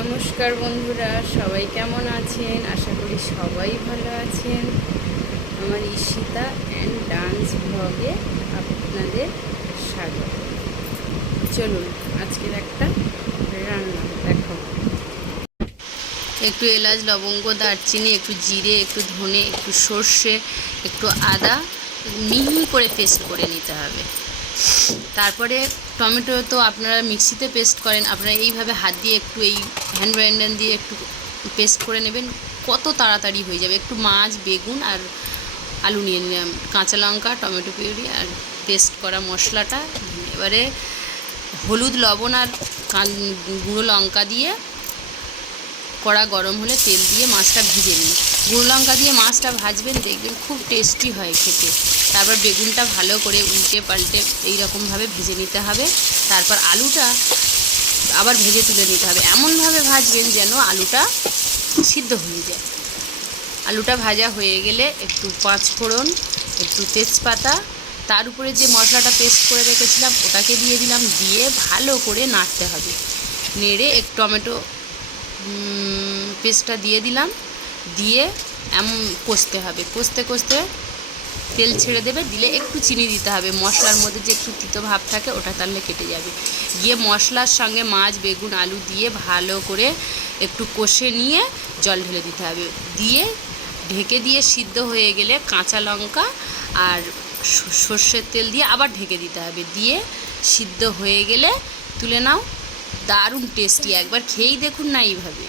নমস্কার বন্ধুরা, সবাই কেমন আছেন? আশা করি সবাই ভালো আছেন। আমার ঈশিতা অ্যান্ড ডান্স ব্লগে আপনাদের স্বাগত। চলুন আজকের একটা রান্না দেখো। একটু এলাচ, লবঙ্গ, দারচিনি, একটু জিরে, একটু ধনে, একটু সর্ষে, একটু আদা মিহি করে পেস্ট করে নিতে হবে। তারপরে টমেটো তো আপনারা মিক্সিতে পেস্ট করেন, আপনারা এইভাবে হাত দিয়ে একটু এই হ্যান্ড গ্রাইন্ডার দিয়ে একটু পেস্ট করে নেবেন, কত তাড়াতাড়ি হয়ে যাবে। একটু মাছ, বেগুন আর আলু নিয়ে নিলাম, কাঁচা লঙ্কা, টমেটো পিউরি আর পেস্ট করা মশলাটা। এবারে হলুদ, লবণ আর গুঁড়ো লঙ্কা দিয়ে কড়া গরম হলে তেল দিয়ে মাছটা ভেজে নিন। গুঁড়ো লঙ্কা দিয়ে মাছটা ভাজবেন, দেখবেন খুব টেস্টি হয় খেতে। তারপর বেগুনটা ভালো করে উল্টে পাল্টে এইরকমভাবে ভেজে নিতে হবে। তারপর আলুটা আবার ভেজে তুলে নিতে হবে, এমনভাবে ভাজবেন যেন আলুটা সিদ্ধ হয়ে যায়। আলুটা ভাজা হয়ে গেলে একটু পাঁচফোড়ন, একটু তেজপাতা, তার উপরে যে মশলাটা পেস্ট করে রেখেছিলাম ওটাকে দিয়ে দিলাম, দিয়ে ভালো করে নাড়তে হবে। নেড়ে এক টমেটো পেস্টটা দিয়ে দিলাম, দিয়ে কষতে হবে। কষতে কষতে তেল ছেড়ে দেবে, দিলে একটু চিনি দিতে হবে। মশলার মধ্যে যে একটু তিতো ভাব থাকে ওটা তাহলে কেটে যাবে। গিয়ে মশলার সঙ্গে মাছ, বেগুন, আলু দিয়ে ভালো করে একটু কষে নিয়ে জল ঢেলে দিতে হবে। দিয়ে ঢেকে দিয়ে সিদ্ধ হয়ে গেলে কাঁচা লঙ্কা আর সর্ষের তেল দিয়ে আবার ঢেকে দিতে হবে। দিয়ে সিদ্ধ হয়ে গেলে তুলে নাও। দারুণ টেস্টি, একবার খেয়েই দেখুন না এইভাবে।